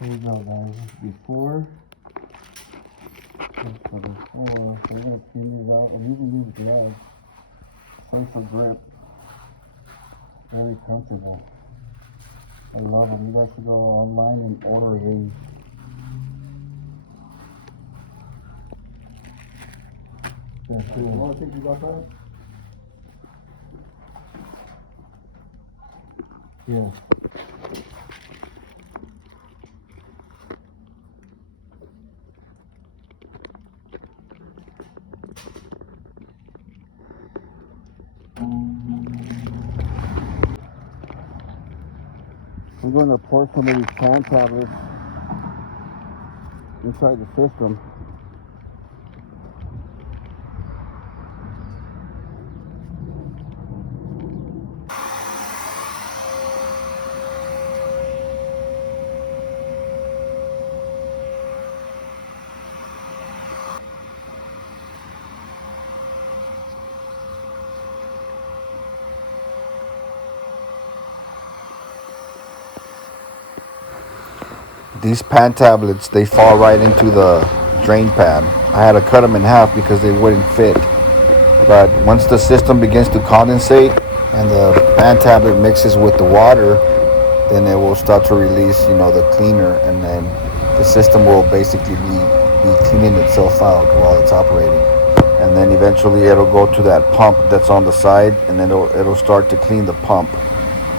Here we go, guys. Before. This for before. So I'm gonna clean these out, and you can use gloves. Safe for grip. Very comfortable. I love them. You guys should go online and order these. That's cool. You want to take these outside? Yeah. We're going to pour some of these pan tablets inside the system. These pan tablets, they fall right into the drain pan. I had to cut them in half because they wouldn't fit. But once the system begins to condensate and the pan tablet mixes with the water, then it will start to release, the cleaner, and then the system will basically be cleaning itself out while it's operating. And then eventually it'll go to that pump that's on the side, and then it'll start to clean the pump.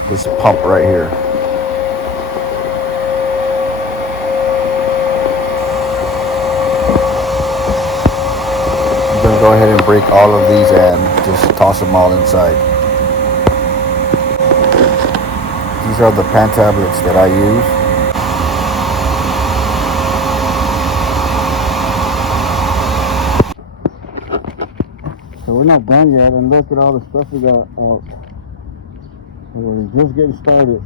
This pump right here. I'm gonna go ahead and break all of these and just toss them all inside. These are the pan tablets that I use. So we're not done yet, and look at all the stuff we got out. So we're just getting started.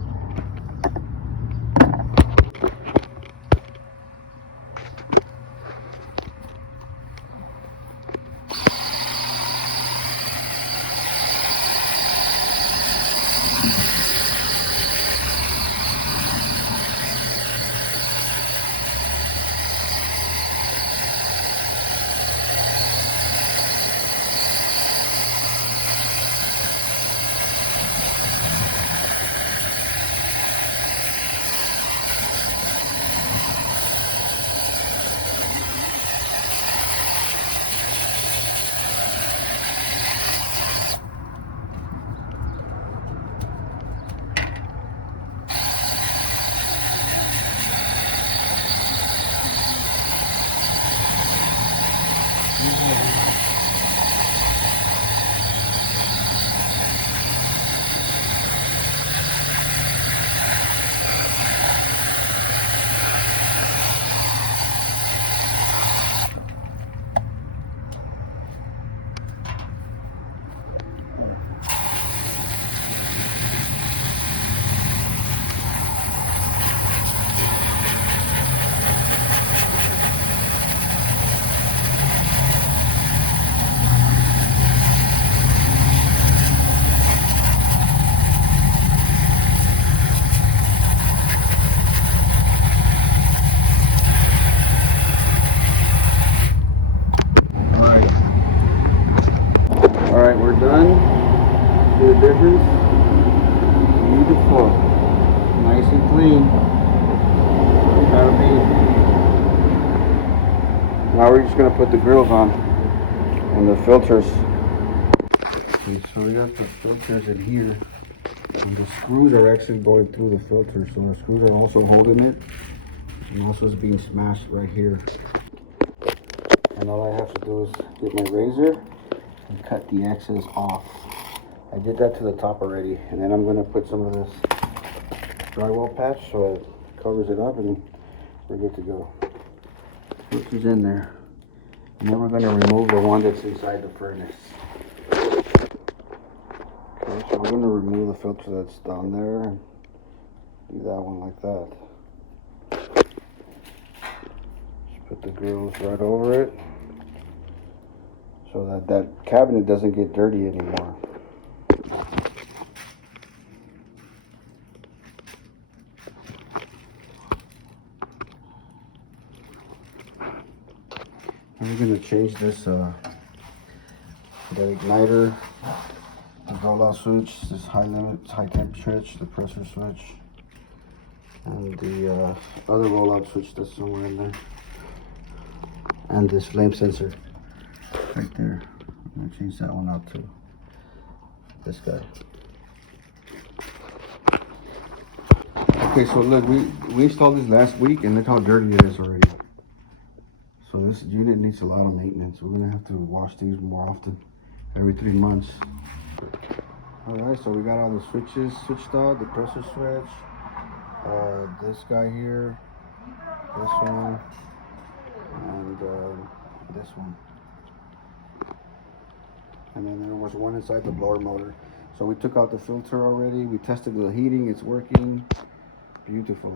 Alright, we're done. See the difference? Beautiful. Nice and clean. Gotta be. Now we're just gonna put the grills on and the filters. Okay, so we got the filters in here. And the screws are actually going through the filter, so the screws are also holding it. And also it's being smashed right here. And all I have to do is get my razor and cut the excess off. I did that to the top already, and then I'm going to put some of this drywall patch so it covers it up, and we're good to go. Which is in there. And then we're going to remove the one that's inside the furnace. Okay, so we're going to remove the filter that's down there and do that one like that. Just put the grills right over it so that cabinet doesn't get dirty anymore. And we're gonna change this the igniter, the rollout switch, this high limit, high temp switch, the pressure switch, and the other rollout switch that's somewhere in there, and this flame sensor right there. I'm gonna change that one out to this guy. Okay, so look, we installed this last week, and look how dirty it is already. So this unit needs a lot of maintenance. We're gonna have to wash these more often, every 3 months. All right, so we got all the switches switched out, the pressure switch, this guy here, this one, and this one. And then there was one inside the blower motor. So we took out the filter already. We tested the heating, it's working. Beautiful.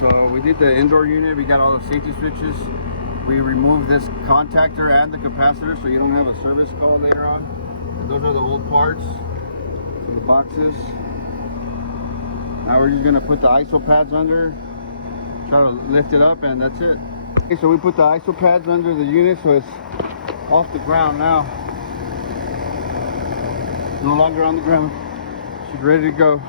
So we did the indoor unit, we got all the safety switches. We removed this contactor and the capacitor so you don't have a service call later on. And those are the old parts for the boxes. Now we're just gonna put the ISO pads under, try to lift it up, and that's it. Okay, so we put the ISO pads under the unit so it's off the ground now. No longer on the ground. She's ready to go.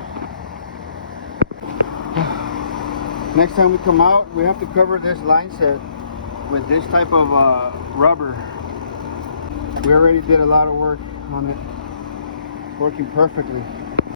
Next time we come out, we have to cover this line set with this type of rubber. We already did a lot of work on it, working perfectly.